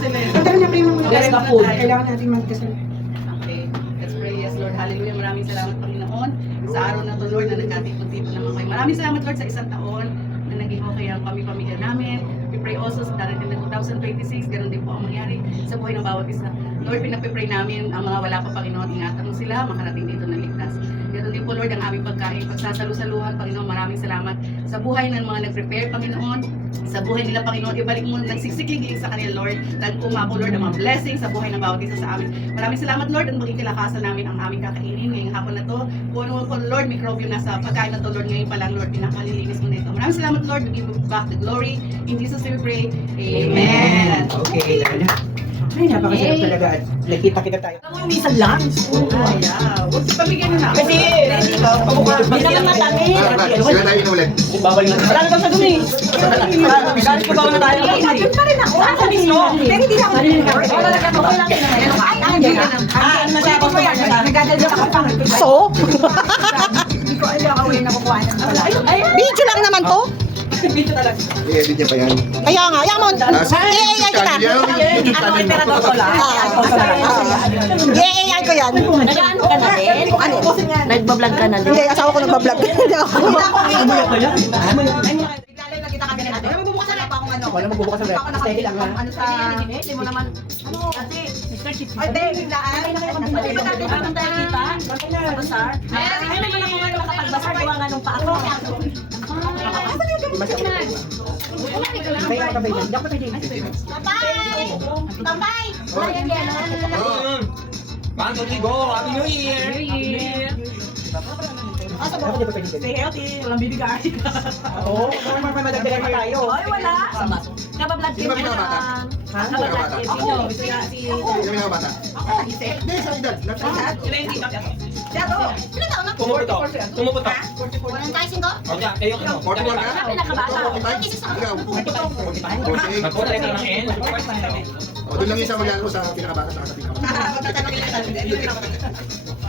sila eh. Tara na kayo muna. Bless the food. Kailangan natin magdasal. Okay, let's pray. Yes, Lord. Hallelujah. Maraming salamat, Panginoon. Sa araw na to, Lord, na nagkatipon-tipon naman kayo. Maraming salamat, Lord, sa isang taon na naging okay ang pamilya namin. We pray also sa darating na 2026, ganun din po ang mangyari sa buhay ng bawat isa. Lord, pinapipray namin ang mga wala pa, Panginoon. Ingatan mo sila, makarating dito ng ligtas. Ganun din po, Lord, ang aming pagkain, pagsasalu-saluhan, Panginoon. Maraming salamat sa buhay ng mga nag-prepare, Panginoon. Sa buhay nila, Panginoon, ibalik mo nagsisiklig sa kanila, Lord. Tagpuma ko, Lord, ang mga blessings sa buhay ng bawat isa sa amin. Maraming salamat, Lord, at maging kilakasan namin ang aming kakainin ngayong hapon na to. Kung ano po, Lord, microbial na sa pagkain na to, Lord, ngayon pa lang, Lord, pinakalilinis mo na ito. Maraming salamat, Lord. We give you back the glory. In Jesus' name we pray. Amen. Okay, Lala. Ay, napakasarap talaga. Nakita-kita tayo. Alam mo, minsan lang. Ay, yeah. Huwag sa pamigyan na. Kasi, hindi naman matamis. Sila tayo inulit. Wala na daw sa dumi. Galit ko ba na tayo? Yun pa rin ako. Sa mismo. Pero hindi ako. Wala lang ako. Wala lang. Ano na siya ako sa nagdadalda ako pang. So? Hindi ko alam ako yung nakukuha ng pala. Video lang naman to. Video talaga. I-edit niya pa yan. Kaya nga, yan mo. I-AI kita. Ano kay Pera Toto lang? I-AI ko yan. Nag-ano ka na din? Ano? Nagbablog ka na din? Hindi, asawa ko nagbablog. Hindi ako. Biglalay na kita kami natin. Wala magbubukas na pa akong ano. Wala magbubukas na Ako nakabili lang. Ano sa... Hindi mo naman... Ano? Kasi... Mr. Chip. Ay, hindi. Biglaan. Ay, Di ba dati naman tayo kita? Sa basar? Ay, naman ako nga nakapagbasar. Gawa nga nung paa ko. Kaya ka ba yun? Hindi ako pwede. Tambay! Tambay! Banto Ligo, Happy New Year! Ako di ba pwede? Stay healthy. Walang bibigay. Oo, naman pa madagdagan pa tayo. Ay, wala. Kabablog Sino ba team pinakabata? Ha? Kabablog team. Ako. Si... Sino pinakabata? Ako. Isip. Hindi, sa edad. Nasa edad. Siya to. Ilan taon na? Pumuputok. Pumuputok. Walang kain singko? O siya, kayo ano? 44 ka? Ano pinakabata? 45? Ikaw? 48. Magpunta rin ng N. O, doon lang isa maglalaro sa pinakabata sa pinakabata. Magtatanongin na natin.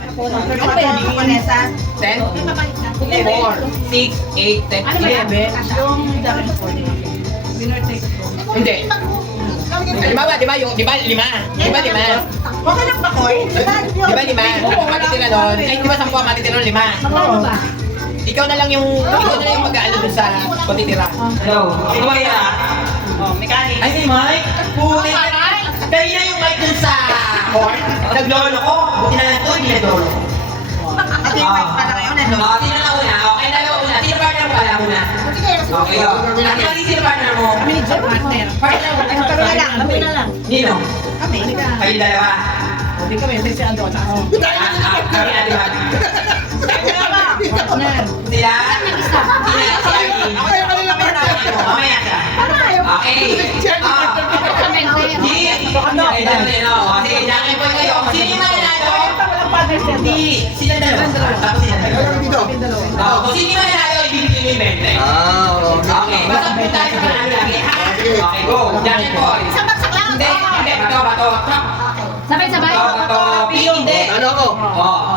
Ano ba yan? Vanessa? 10, 4, 6, 8, 10, 11. Yung dami po. Winner take. Hindi. Lima ba? Di ba lima? Di ba lima? Okay lang ba, Koy? Di ba lima? Matitira nun. Ay, di ba 10 ang matitira nun? 5. Ikaw na lang yung mag-aano dun sa patitira. Hello. Ito ba yan? Oh, mechanic. Ay, si Mike? Puti. Kanina yung Mike dun sa horn. Naglolo ko. Buti na lang ito, hindi naglolo ko. At yung mic pala ngayon, ano? Sino na una? Okay, dalawa una. Sino partner mo pala una? Okay, Ate Mali, sino partner mo? Kami ni Jeff partner. Partner mo? Kami na lang. Kami na lang. Nino? Kami. Kayo dalawa. Hindi kami, hindi si Ando. Kami Ate Mali. Partner. Sila? Sila si Arlene. Ako yung kanina partner. Mamaya siya. Okay. Sige, dami po kayo. Sino yung mananalo? Walang partner siya. Hindi. Sila dalawa. Tapos sila dalawa. Ano dito? Kung sino yung mananalo, ibibigay mo yung 20. Okay. Basta po tayo sa mananalo lagi. Ha? Okay, go. Dami po. Isang bagsak lang. Hindi. Hindi. Bato. Sabay-sabay. Bato. Hindi. Ano ako?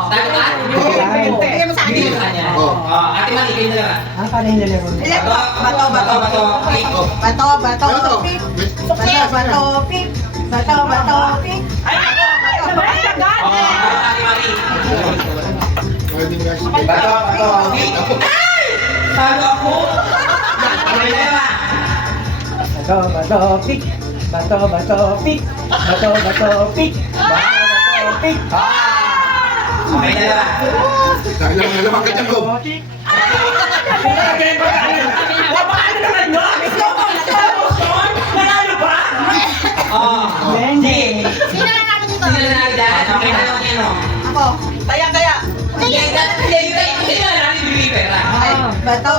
Talo ka? Bigyan mo sa akin. Bigyan mo sa kanya. Ate Mali, kayo dalawa. Ah, paano yung lalaro? Ilan po? Bato. Pip. Pip. Pip. Ay, ako! Sabay agad. Ate Mali. Bato. Ay! Talo ako! Kayo dalawa. Bato, pik. Bato, pik. Bato, pik. Bato, pik. Okay, dalawa. Dahil lang naman ka dyan ko. Hindi. Sino na natin dito? Sino na nagdaan? Okay, dalawa niya, no? Ako. Kaya. Hindi, hindi na natin bibigay pera. Bato.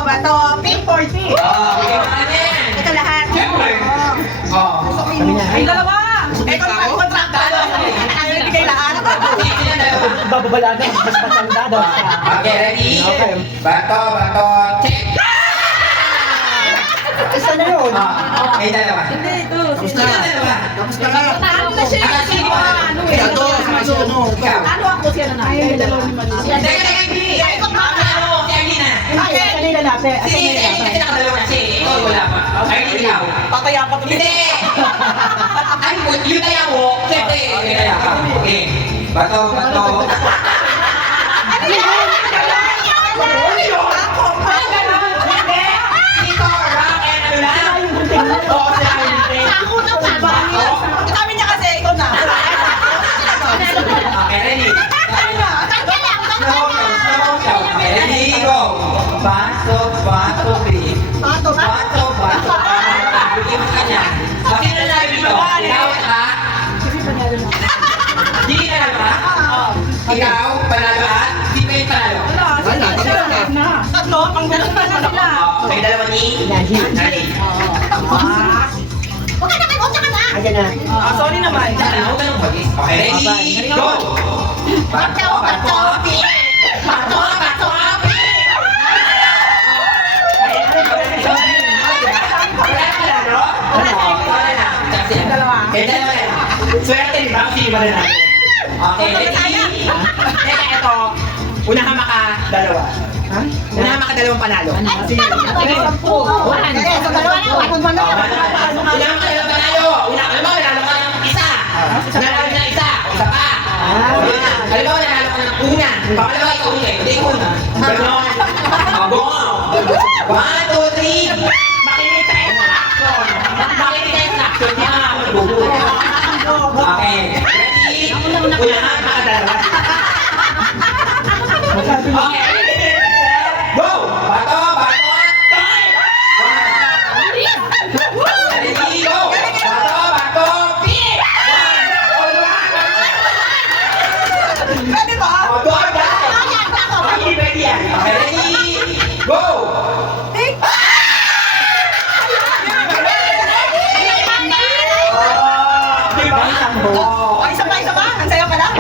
Pip. 40. Bigay mo kanya yan. Ito lahat. Siyempre. Kami na. Ay, dalawa. Kontrata. Ang bibigay lahat. Sino na dalawa? Bababalaga. Mas matanda daw. Okay, ready? Okay. Bato, check! Isa na yun. Okay, dalawa. Hindi, ito. Tapos na. Sino dalawa? Tapos na. Ano na siya? Sino ba? Kaya to, si ano, ikaw. Ano ako siya na Ay, dalawa ni Mali. Teka, hindi. Ano, si Arlina. Ay, kanina natin. Si Arlina kasi nakadalawa na siya. Ikaw wala pa. Arlina, ikaw. Pataya pa tuloy. Hindi! Ay, Bato, bato. Dito, rock and ano lang? Oo, sila yung bunting. Sabi niya kasi, ikaw na. Okay, ready? Okay, ready, go. Bato, bato, please. Bato, bato. Bigyan mo ka niya. Okay, na lang dito. Ikaw, ha? Hindi ka ba? Ikaw, panalo at? Hindi pa yung panalo. Tatlo, pang ganun na sila. Okay, dalawa ni? Nani. Ayan na. Sorry naman. Ano ka nang bagis? Okay, ready, go. Bato, bato, bato, bato, Swerte, di ba? Sige ba na? Okay, ready? Teka, ito. Unahan maka dalawa. Unahan maka dalawang panalo. Unahan maka dalawang panalo. Alam mo, nanalo ka ng isa. Nanalo ng isa. Isa pa. Alam mo, nanalo ka ng una. Pangalawa, ikaw una. Hindi, ikaw na. Ganon. Go! 1, 2, 3. Makinig tayo sa action. Makinig tayo sa action. Hindi ka nga magbubuo. Okay. Ready? Unahan maka dalawa. Okay. Go! Bato! Bato! Time! Ready? Go! Bato! Bato! Pick! Pwede ba? Go! Okay, ready yan. Okay, ready? Go! Diba? O, isa pa. Ang sayo ka lang.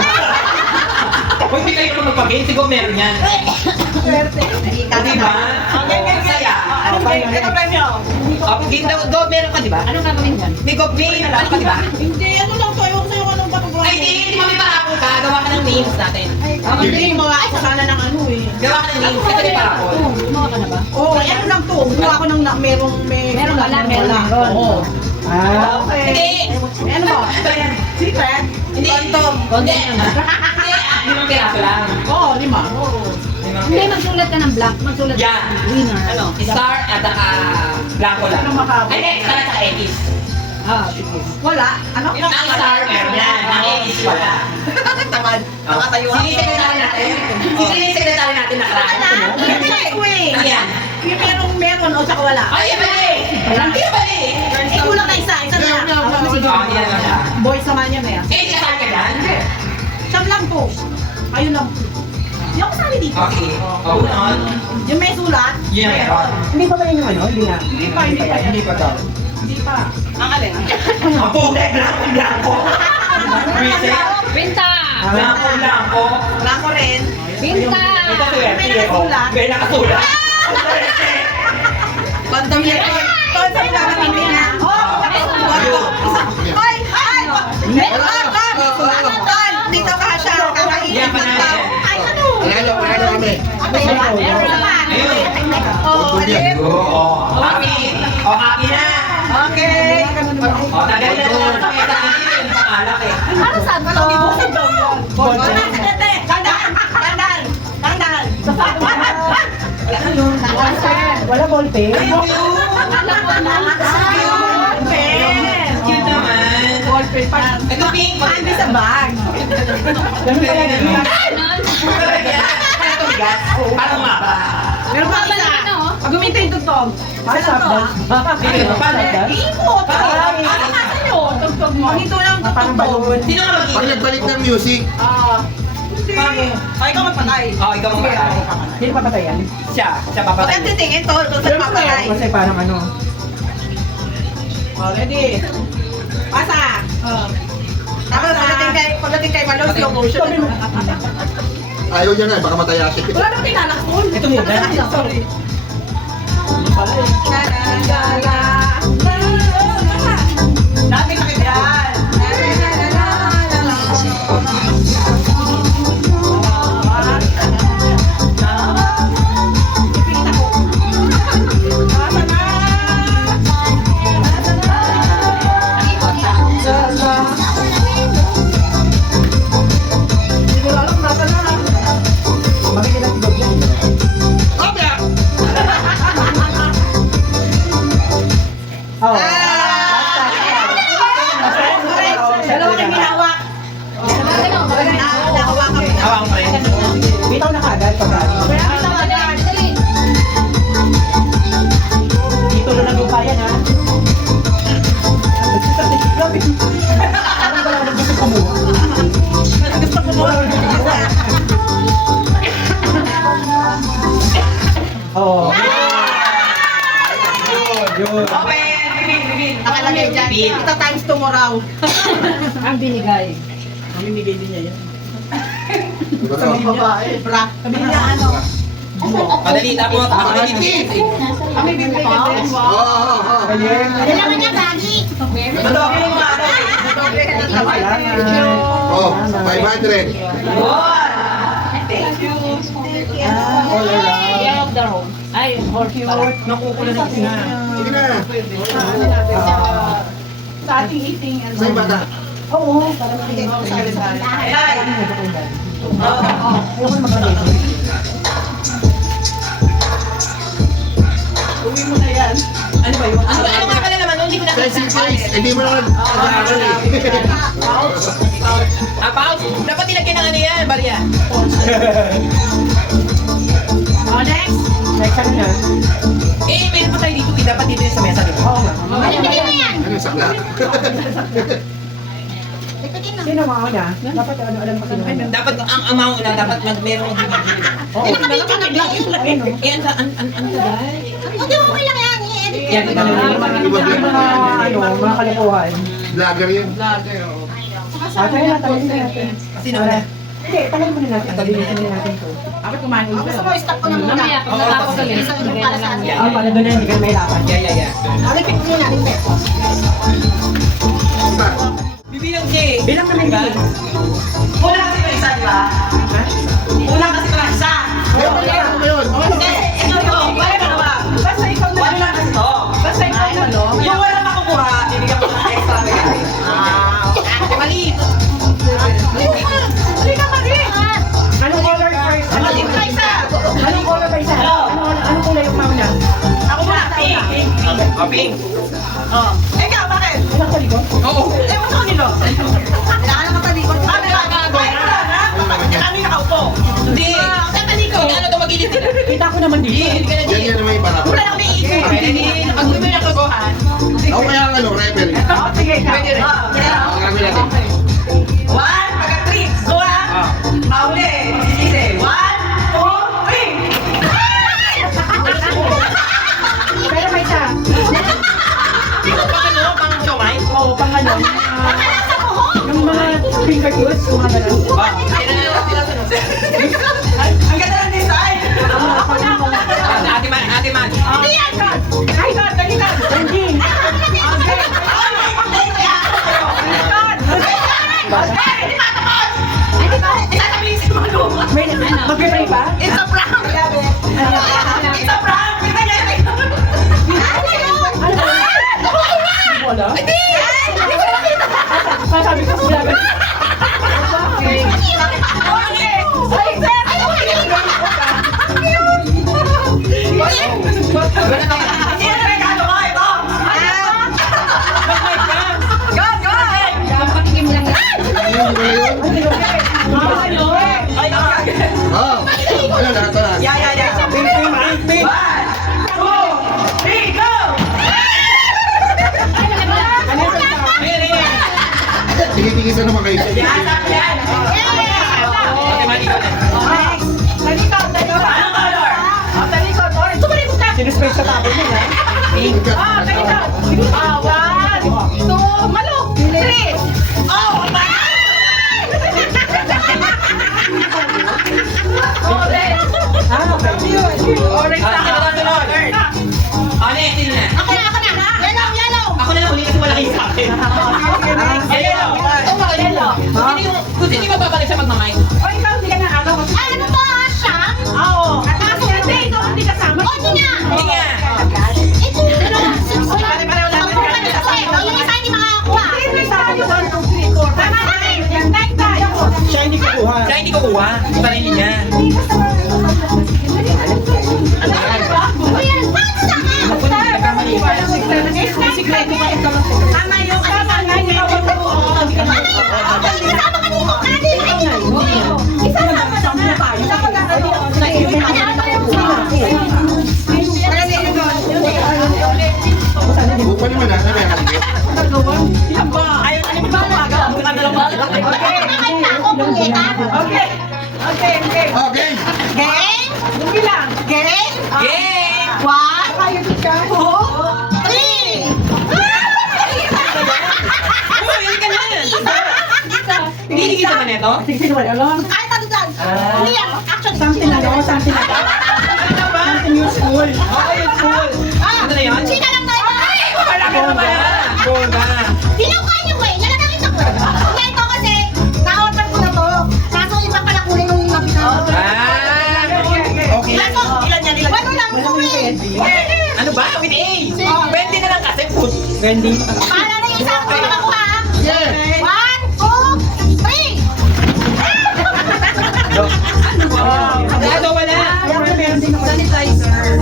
Kung hindi kayo magpag-game, siguro meron yan. Swerte. Diba? Saya. Ito premyo. Game daw, go, meron ka, diba? Anong gagawin yan? May go, may alam ka, diba? Hindi, ano lang sa'yo anong patubuhan. Ay, hindi mo may parapol ka. Gawa ka ng names natin. Hindi, mawa ako sana ng ano eh. Gawa ka ng names. Ito may parapol. Oo, ano lang to. Gumawa ko ng meron wala. Oo. Ah. Okay. Hindi. Ano ba? Ito yan. Secret? Hindi. Hindi. Limang piraso lang. Oo, 5. Hindi, magsulat ka ng black. Magsulat Yan. ka ng winner. Ano? Star at saka blanco lang. Ano makabot? Ay, hindi. Star at saka X. Wala. Ano? Ang star meron yan. Ang X wala. Tamad. Nakatayo Sino yung sekretary natin? Sino yung sekretary natin na crack? Ano yan? Yung meron o saka wala. Ay, iba eh! Hindi ba eh? Eh, kulang na isa na. Oh, hindi na siya. Boys naman yan eh. Eh, kasal ka dyan? Siyam lang po. Ayun lang po. Hindi ako sali dito. Okay. Oh, unang. Yung may sulat. Yun ang meron. Hindi pa ba yun yung ano? Hindi nga. Hindi pa daw. Hindi pa. Ang alin? Ang puti, blanco. Reset. Binta! Blanco. Wala ko rin. Binta! Ito to yan. May nakasulat. May nakasulat. Bandam yan. Konsep lang namin din na. Ay! Ay! Dito ka siya. Yan pa natin. Ay, ano? Panalo kami. Meron naman. Oh, alin? Oo. Happy. Oh, happy na. Okay. Oh, tagal na lang sa kita. Hindi yung pangalak eh. Ano saan to? Dandan. Wala ballpen. Cute naman. Ito pink. Hindi sa bag. Ganun pala ganun. Ito bigas. Parang mapa. Meron pa isa. Pag gumita yung tugtog. Ah, sabdan. Sabdan? Iikot. Ano natin yun? Tugtog mo. Ganito lang Parang tugtog. balon. Sino nga Pag mag-iingat? nagbalik ng music, Hindi. Ay, ikaw magpatay. Oh, ikaw magpatay. Hindi papatayan. Siya papatay. Pag titingin to, doon sa papatay. Kasi parang ano. Oh, ready. Pasa. Tapos pagdating kay Malo, slow motion. ayaw niya nga, baka mataya siya. Wala naman tinalakon. Ito muna. Sorry. Dami ka kaibigan. Hawak pa rin. Bitaw na kaagad pag dito na nag-upayan ha. Parang wala nang gusto kumuha. Gusto ko mo. Oo. Yun. Open! Nakalagay dyan. Ito times 2 mo raw. Ang binigay. Mamimigay din niya yan. Diba to? Babae. Bra. Sabi niya ano. Madali, tapos ako na dito. Kami bibigay ka din. Oo, oo, oo. Ayun. Kailangan niya lagi. Madobi mo mga ano. Oh, 500. All around. Care of the home. Ay, horse pala. Nakukula na sila. Sige na. Sa ating eating and Sa'yo bata. Oo, parang sari-sari. ayoko na mag-rate. Uwi mo na yan. Ano ba yun? Ano nga pala naman? Hindi ko na Pressing place. Hindi mo naman. Pouch? Dapat nilagyan ng ano yan, barya. Oh, next. Next ano na? Eh, meron pa tayo dito. Dapat dito yun sa mesa. Diba? Oo nga. Bigyan mo yan. Ano yung sakla? Sino mauna? Dapat ano alam ko sino. Dapat ang mauna, dapat meron yung Oo. Eh, ang tagal. Hindi mo kailangan yan. I-edit Yan, mo. ito na. Mga kalokohan. Vlogger yan. Vlogger, oh. Tayo na, tayo natin. Sino na? Hindi, tagal muna natin. Tagalin natin to. Dapat kumain ulit. Gusto mo, stop ko na muna. Mamaya, pag natapos kami, Isang yung para sa akin. Ah, paano doon na hindi ka mahirapan? Yeah. Alipit muna, alipit. Diba? Bibilang si. Bilang naman Diba? dito. Kulang kasi ito isa, di ba? Kulang kasi ito isa. Ano yun? Hindi, ito yun. Wala ka na ba? Basta ikaw na. Wala kasi ito. Basta ikaw na, no? Yung wala makukuha, bibigyan ko ng extra bigay. Mali. Halika ka rin. Anong color first? Maliit na isa. Anong color ba isa? Anong kulay yung mauna? Ako muna, pink. Pink. Ikaw, bakit? Ilang sa likod? Oo. Eh, gusto ko nilo. Kailangan naman talikod. Kami lang. Ay, wala na. Kami nakaupo. Hindi. Ano ito magiging sila? Kita ko naman dito. Hindi ka na Yan yan naman yung para. Wala na kami iikot. Pag gusto yung kagohan. Ako kaya ang ano, referee. Oh, sige, ikaw. Pwede rin. Ang kami natin. One, taga-3. Go ha. Mauli. Sisisi. 1, 2, 3. Pero may isa. Pang ano? Pang siomay? Oo, pang ano. Yung mga finger foods, yung mga ganun. Ang ganda ng design. Ate Man. Hindi yan, God. Ay, God, dali ka. Angie! May, mag-pray pa? It's a prank! It's a prank! Kita niya yun! Ano ba? Wala? Hindi! Hindi ko nakita! Sasabi ko sila. Okay! Ay, sir! Hindi yan regalo ko! Ito! Go! Go! Patikim lang yan. Ay, Oh, ano lahat to lahat. yeah. Ping, 1, 2, 3, go! Tingin-tingin naman kayo. Yan, tap yan! Talikod! Anong color? Talikod! Orange! Tumalikod ka! Sinuspray sa tapon nila. Talikod! 1, 2, malo! 3! Oh, my! Orange! Orange na ako! Ano yung sino na? Ako na. Yellow. Ako na lang huli kasi malaki sa akin. Yellow. Yellow! Kung hindi mababalik siya magmamay. O, ikaw, hindi ka na ano? Ay, ano to? Siyang? Oo! Hindi, ikaw hindi kasama. O, hindi nga. Hindi nga. Ito, ano? Pare-pareho lang kami Pagpunan kasi. Yung isa hindi makakakuha. Hindi, tayo. 1, 2, 3, 4. Tama na rin. Time tayo. Siya hindi kukuha. Siya hindi kukuha. Sarili niya. Ano ba? Ayan, paano sa akin? Sikreto pa ito. Tama yung kasama nga niya. Ano yun? Kasama ka dito. Ano yun? Isa sa Okay. Okay, okay. Oh, game! Game? Bilang. Game? Game! 1, 2, 3. Oh, hindi ka na! Hindi ka naman ito? Sige, wala lang. Kahit ano dyan. Hindi yan. Action. Something na daw, something na daw. Ano ba? Something useful. Oh, yun, cool. Ano na yun? Chika lang tayo. Malaki na ba? Bongga. Tinukay niyo eh. Nalalangit ako. Hindi ito kasi na-order ko na to. Kaso iba pala kunin nung napitan. Okay. Kaso, ano lang po eh. Ano ba? With A. Wendy na lang kasi. Wendy. Para na yung isa ko makakuha. Yeah! 1, 2, 3. Ano wala? Meron din ako. Sanitizer.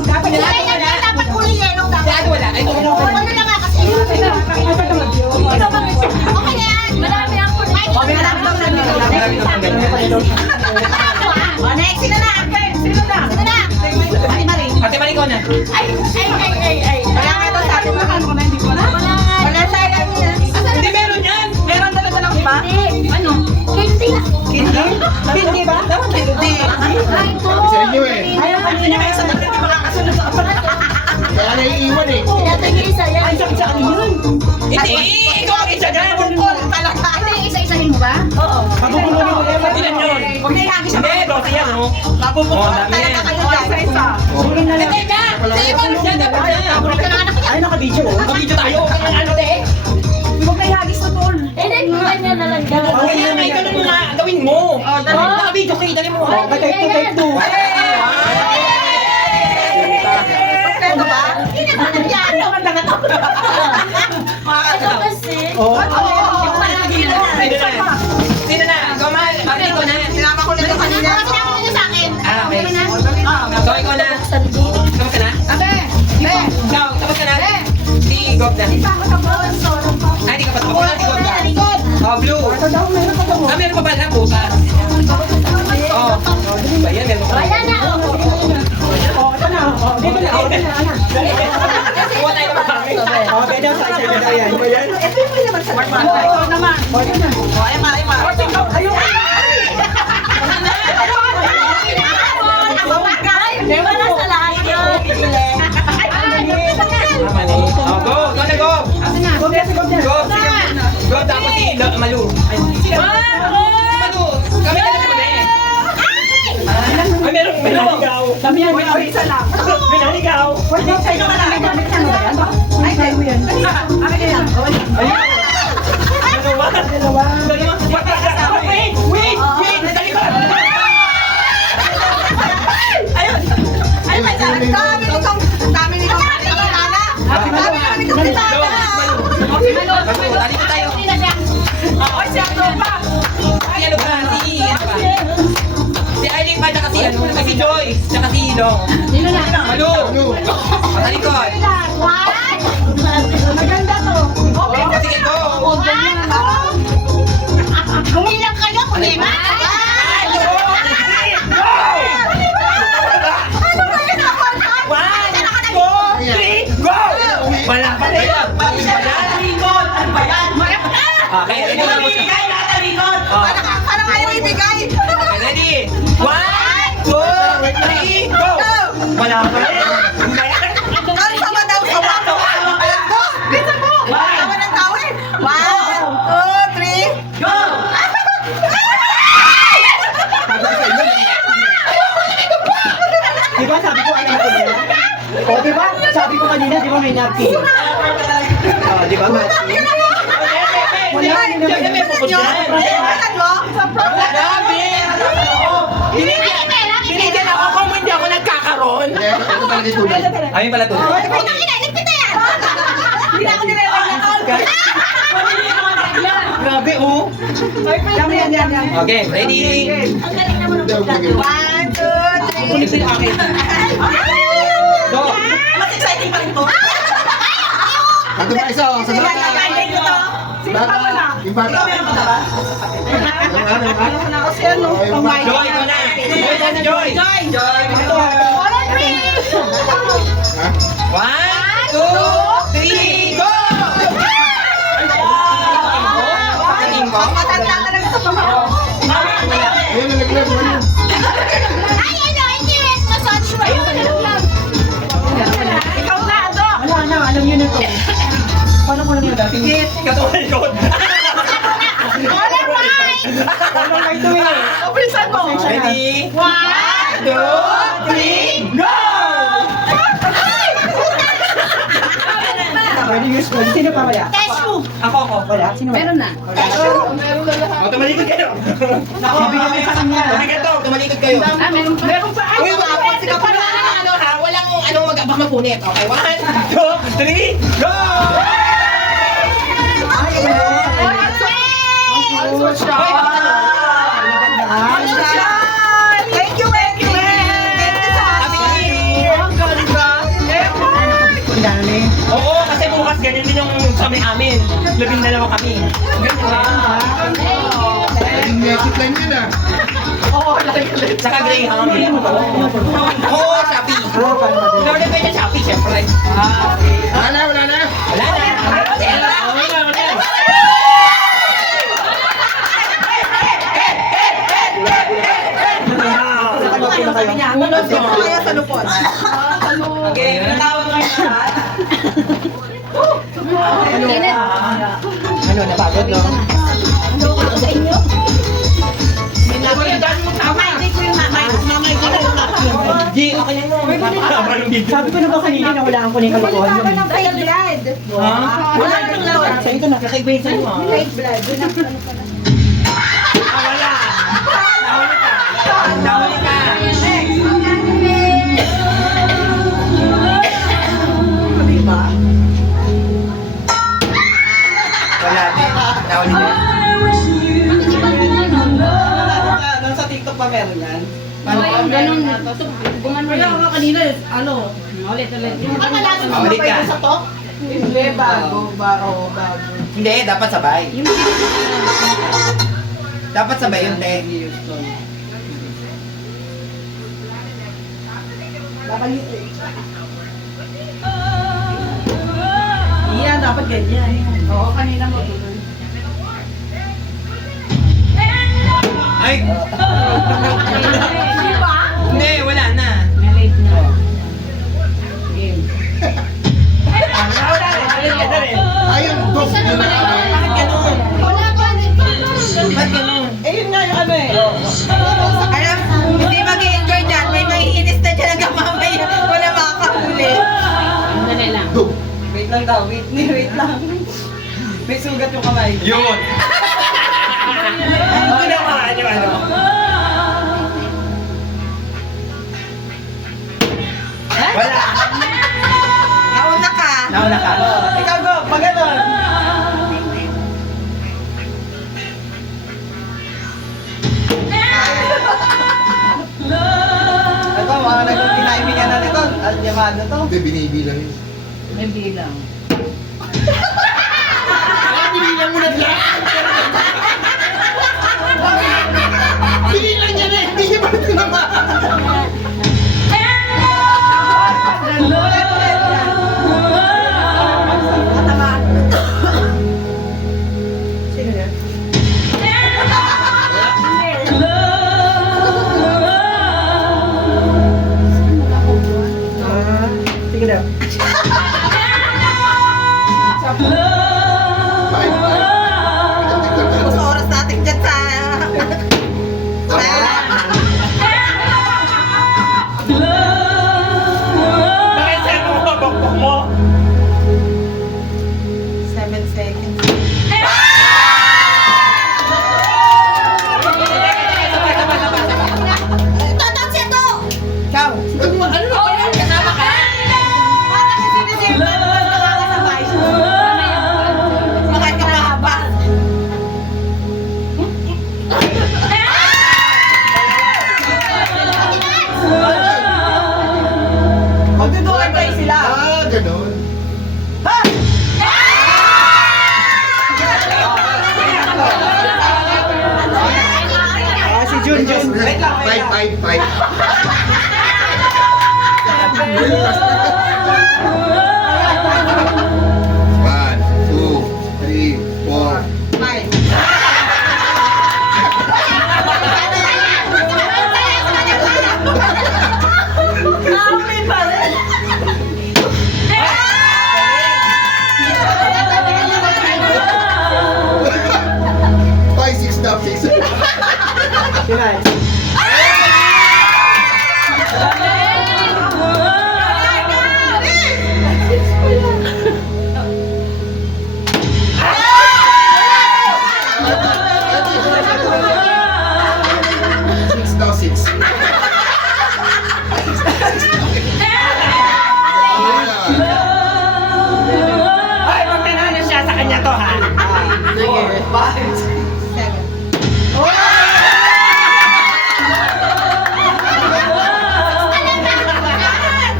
Dapat Kaya nila. yan yan, dapat kulay yellow dapat. Ano wala? Ay, ito. Ano lang nga kasi. Okay na yan. Marami ang kulay. Okay, marami daw lang dito. Marami daw lang ganyan. O, next. Sino na? Sino na? Sino na? Ay, Mari. Ate Mariko na. Ay. Wala nga ito sa atin. Ano ko na, hindi ko na. Wala tayo lang yan. Hindi meron yan. Meron talaga ng iba? Ano? Hindi na. Hindi? Hindi ba? Dapat hindi. Ay, ito. Sa inyo eh. Ayaw kanina may isa talaga hindi makakasunod sa kapatid. Kaya naiiwan eh. Tinatay isa yan. Ay, sakit sa akin yun. Hindi. Ikaw ang isa dyan. Bukol talaga. Hindi, isa-isahin mo ba? Oo. Pagkukulungin mo yan. Ilan yun? Huwag na ihagis sa Hindi, 12 yan, oh. Mabubukol Oh, dami talaga yan. kayo dyan. Isa-isa. Surin na lang. Teka! Save siya, dapat na. Ito na anak niya. Ay, naka-video. Kabidyo tayo. Kaya ano, te? Huwag na ihagis na tol. Hindi, ganyan na lang. Kaya may ganun mo nga. Gawin mo. Nakabidyo kayo. Dali mo. Oh, take two. Ito ba? Hindi na ba yan? Ano man lang ito? Ito kasi. Oo. Sino na? Sino na? Gomal. Mariko na. Sinama ko na ito kanina. Sinama mo niyo sa akin. Ah, okay. Sabi na. So, ikaw na. Tapos ka na? Ate! Ikaw, tapos ka na? Si Gob na. Ay, di ka pa tapos na. Si Gob na. Oh, blue. Ito daw, meron pa daw. Ah, meron pa ba na? Busa. Oh. Ba yan? Meron pa. Wala na. Oh, ito na. Oh, dito na. Oh, dito na. Kuha tayo ng marami. Oh, pwede sa isa na daw yan. Ito yung may naman sa ito naman. Oh, yun na. Oh, ay ma. Ayun. Wala sa lahat yun. Ah, mali. Oh, go. Go na, go. Go, Bessie, go, Bessie. Go. Go, tapos si Malu. Ay, Malu. Kami na lang kami. Ay, meron. Dami yan. Wait, isa lang. Wait, sa'yo ka lang. May gamit ka na ba yan? Ay, sa'yo mo yan. Akin yan. Dalawa. Wait. Dali ko. Ay, may sarap. Dami nitong kapitana. Dami nitong kapitana. Malu, dali ko tayo. Ay, siya ito pa. Si ano ba? Si Aileen pa, tsaka si ano? Si Joy, tsaka si Long. Malu. Matalikod. Maganda to. Okay, Oh, sige, go. Kumilang kayo, kumima. Wala pa rin. Okay, ready na mo. Parang ayaw ibigay. Okay, ready? 1, 2, 3, go! Wala pa rin. Kan sama daw sa wato. Alam ko. Bisa mo. Tawa ng tawa eh. 1, 2, 3. Go! Di ba sabi ko alam ko na? O, di ba? Sabi ko kanina, di ba may napkin? O, di ba, Mati? Wala, hindi na may pupuntahan. Grabe! Binigyan ako kung hindi ako nagkakaroon. Kaya ito talaga yung tunay. Ayun pala to. Pinang ina, ligpit na yan. Hindi na ako nilagay. Grabe, oh. Dami yan. Okay, ready? Ang galing naman ng pagkakas. 1, 2, 3. Ito yung akin. Go! Mas exciting pa rin to. Ito ba isa? Sa Sino bata. ko to? Sino pa mo na? Yung bata. Ikaw meron pa ba? Ano ko na kasi ano? Pang-mic. Joy, ikaw na. Joy, na si Joy. Joy. 1, 2, 3, go! Pang matanda talaga sa pamahal. to? Paano ko lang yung dati? Katulad ko. Paano lang ito eh? Kaprisan mo! Ready? 1, 2, 3, go! Pwede use ko. Sino pa kaya? Ako. Wala? Sino? Meron na. O, tumalikod kayo. Naku, bigyan mo sa kanya. Ganito, tumalikod kayo. Meron pa. Meron pa. Uy, walang anong mag-abak na punit. Okay, 1, 2, 3, go! Ay, Also shot. Thank you, Thank you, Ang ganda. Ang dami. Oo, kasi bukas ganyan din yung sa amin. 12 kami. Inesip lang yun ah. Oo, like. Saka Greyhound. Oo, Shopee. Lord, pwede Shopee, syempre. Wala na, wala na. Wala na. Kaya sa lupon. Okay, natawag ko kayo lahat. Ano, napagod, no? G, okay lang mo. Sabi ko na ba kanina na wala akong kuning kalokohan yun? Ha? Wala nang lawan. Sa'yo ko na. Kakaibisan mo. Wala. Nahuli ka. Wala din. Nahuli ka. Sa TikTok pa meron yan? Ganun. Gumano Wala lang. ka kanina, ano, ulit. Nahuli ka. Hindi, bago. Hindi, dapat sabay. Dapat sabay yung te. Iya, dapat ganyan. Oo, kanina mo. Ay! Hindi, wala na. Malate na. Ayun, dos. Yun na kami. Bakit ganun? Ba't ganun? Eh, yun nga yung ano eh. Alam, hindi mag-i-enjoy dyan. May maiinis na dyan hanggang mamaya. Wala makakahuli. Dali lang. Dug. Wait lang daw, wait lang. May sugat yung kamay. Yun! Ano naman yung ano? Wala! Nauna ka. Nauna ka. Ikaw go, pag ganon. Ito, mga nagtinaimingan na nito. Alyamado to. Hindi, binibilang yun. May bilang. Binilang mo na lang. Binilang niya na. Hindi niya ba ito naman? Sino yan? Sige daw.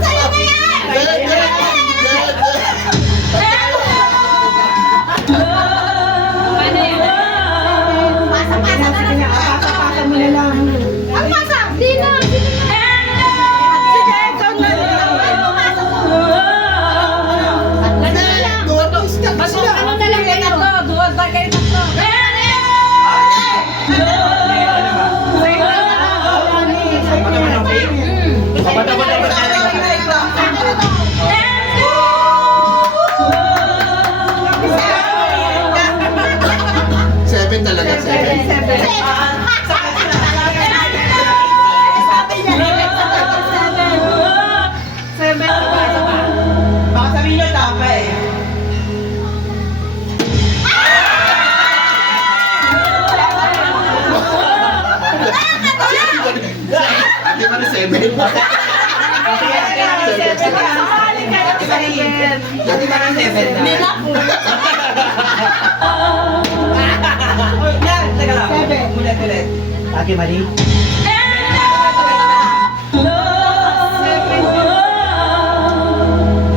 Sa'yo na yan! Pasa-pasa na lang. Pasa mo na lang. Ang pasa! Di na! Sige, ikaw na. Ano na lang kayo tatlo? Duwag ba kayo tatlo? Seven talaga, seven. Baka sabihin nyo tapa eh. Hindi ba na seven? Dati ba ng 7 na? Hindi na. Teka lang. Ulit. Aki, mali.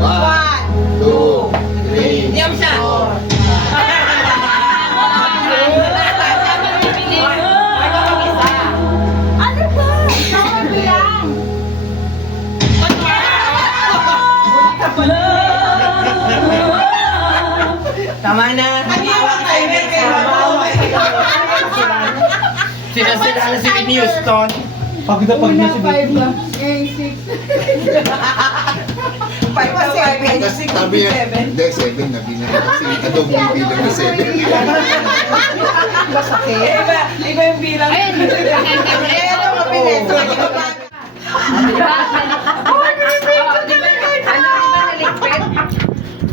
One, two, three, Diyam siya. Ano ba? Tawag mo yan. Tama na. Sila si Whitney Houston. Pagod na si Vicky. Sabi niya, hindi, seven na binili. Kasi adong bibilang na seven. Iba yung bilang.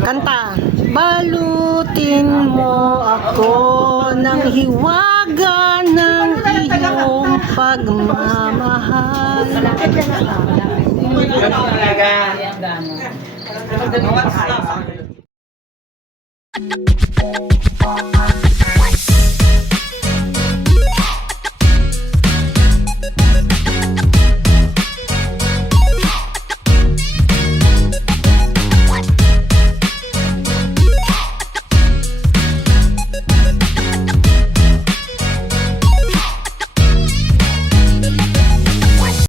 Kanta. Balutin mo ako ng hiwaga ng iyong pagmamahal. Ganun talaga.